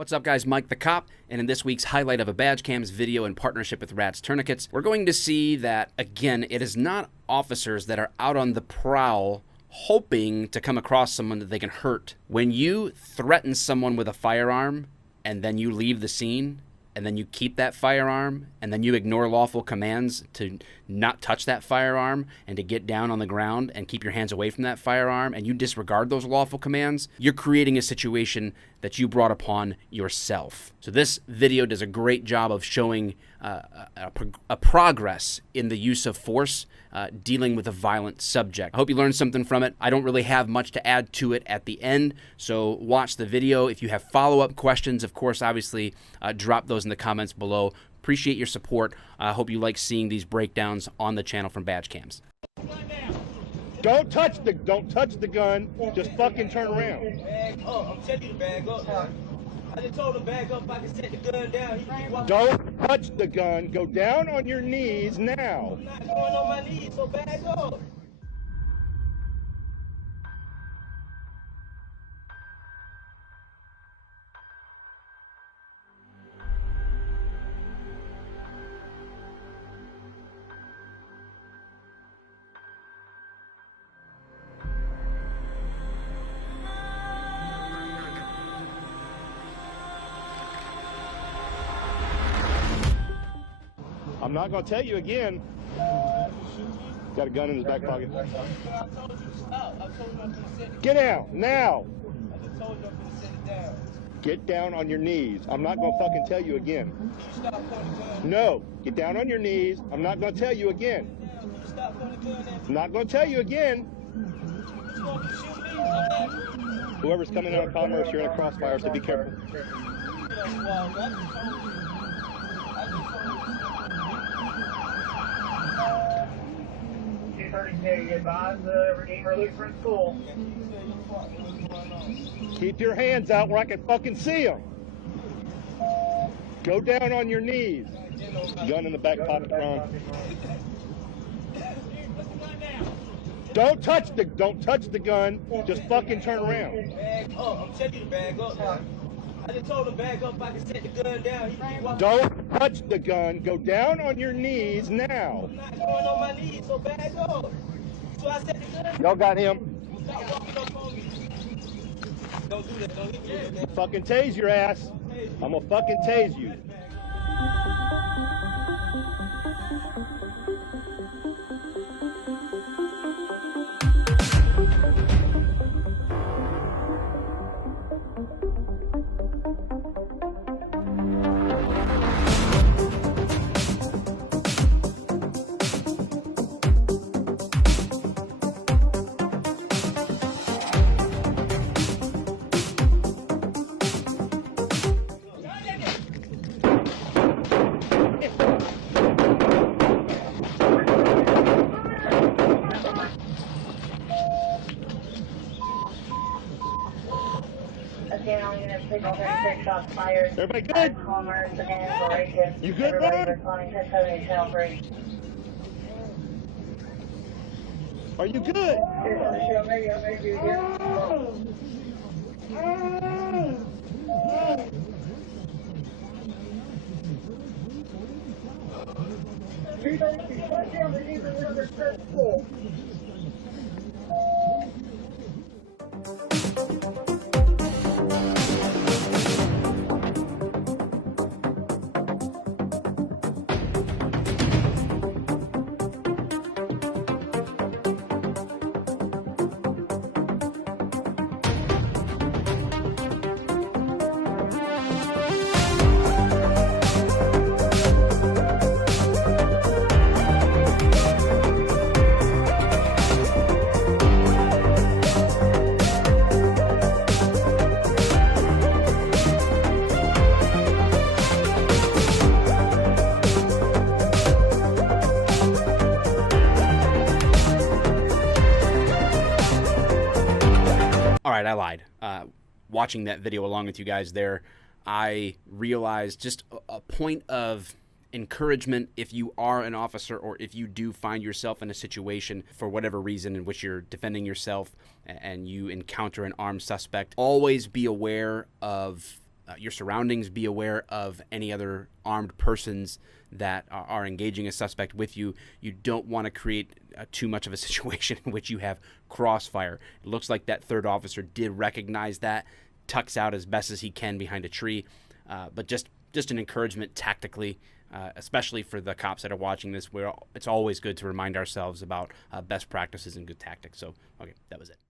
What's up guys, Mike the Cop, and in this week's highlight of a Badge Cams video in partnership with Rats Tourniquets, we're going to see that, again, it is not officers that are out on the prowl hoping to come across someone that they can hurt. When you threaten someone with a firearm, and then you leave the scene, and then you keep that firearm, and then you ignore lawful commands to not touch that firearm and to get down on the ground and keep your hands away from that firearm, and you disregard those lawful commands, you're creating a situation that you brought upon yourself. So this video does a great job of showing a progress in the use of force dealing with a violent subject. I hope you learned something from it. I don't really have much to add to it at the end, so watch the video. If you have follow-up questions, of course, obviously, drop those in the comments below. Appreciate your support. I hope you like seeing these breakdowns on the channel from Badge Cams. Don't touch the gun. Just fucking turn around. Bag up. I'm telling you to bag up. I just told him bag up. If I can set the gun down, he keep walking. Don't touch the gun. Go down on your knees now. I'm not going on my knees, so bag up. I'm not going to tell you again. Got a gun in his back pocket. I told you to stop. I told you I'm going to set it Get out now. I just told you I'm going to set it down. Get down on your knees. I'm not going to fucking tell you again. Can you stop pointing the gun? No. Get down on your knees. I'm not going to tell you again. Can you stop pointing the gun at me? I'm not going to tell you again. You going to shoot me? I'm not. Whoever's coming out of commerce, you're in a crossfire, so be careful. You get on the wall. I just told you. I just told you. Advise Redeemer Lutheran School. Keep your hands out where I can fucking see them. Go down on your knees. Gun in the back pocket, Ron. Don't touch the gun. Just fucking turn around. Bag up. I'm telling you to bag up. I just told him bag up. If I can set the gun down, he keep walking. Don't touch the gun. Go down on your knees now. I'm not going on my knees, so bag up. So I set the gun. Y'all got him. Stop walking up on me. Don't do that. Don't hit me with that. Fucking tase your ass. I'm gonna fucking tase you. Everybody good? You good, Ron? Are you good? All right, I lied. Watching that video along with you guys there, I realized just a point of encouragement if you are an officer or if you do find yourself in a situation for whatever reason in which you're defending yourself and you encounter an armed suspect. Always be aware of your surroundings. Be aware of any other armed persons that are engaging a suspect with you. You don't want to create too much of a situation in which you have crossfire. It looks like that third officer did recognize that, tucks out as best as he can behind a tree, but just an encouragement tactically, especially for the cops that are watching this. It's always good to remind ourselves about best practices and good tactics. So, okay, that was it.